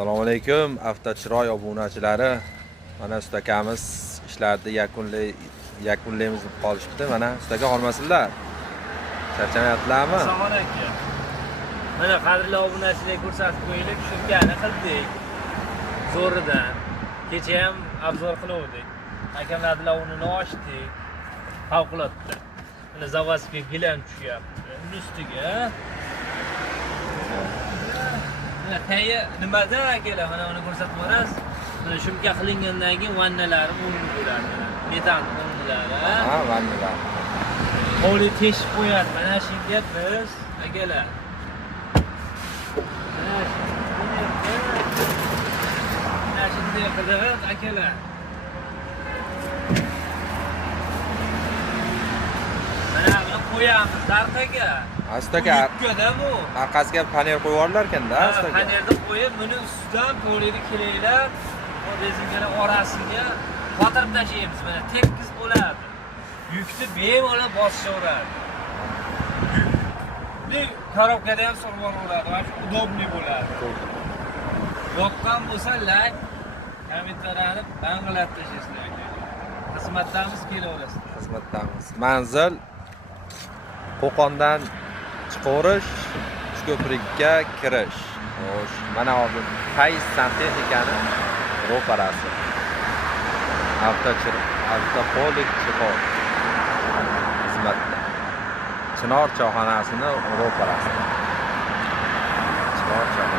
Assalomu alaykum avtochiroy obunachilari. Mana ustakamiz ishlarni yakunlaymiz deb qolishibdi. Mana ustaga hormasinlar. Charchamayaptilarmi? Assalomu alaykum. Mana qadrli obunachilar ko'rsatib qo'yaylik, tushirgani qildik. Zo'ridan. Kecha ham obzor qildik. Akamlar lavunini ochdik. Favqulodda. Mana zavozga gilam tushyapti. Uni ustiga tayyor nimada akalar, mana uni ko'rsatib borasiz. Mana shumka qilingandan keyin vannalari o'rnini ko'radi. Metan o'rnilari. Ha, vannalar. Qo'li teshib qo'yadi. Mana shunga biz akalar. Mana shunday qilib akalar. Mana buni qo'yamiz zarqaga. Astaga Yukadamu. orqasiga paner qo'yib yuborlar ekanda, astaga. Panerni qo'yib, buni ustidan polini kelaylab, o rezingani orasiga qotirib tashlaymiz. Mana tekis bo'ladi. Yukni bemalol bosishaveradi. Yukni korobkada ham surib olaveradi. Va shu udobli bo'ladi. Yoqqan bo'lsa like, kommentariyani bang'ilab tashlaysizlar aka. Xizmatdamiz kelaverasiz. Xizmatdamiz. Manzil Qo'qondan chiqaverish, Uchko'prikka kirish. Xo'sh, mana hozir Fayz santexnikani ro'parasi. Avtopolik Chixor xizmatda. Chinor choyxonasini ro'parasi. Chinor choy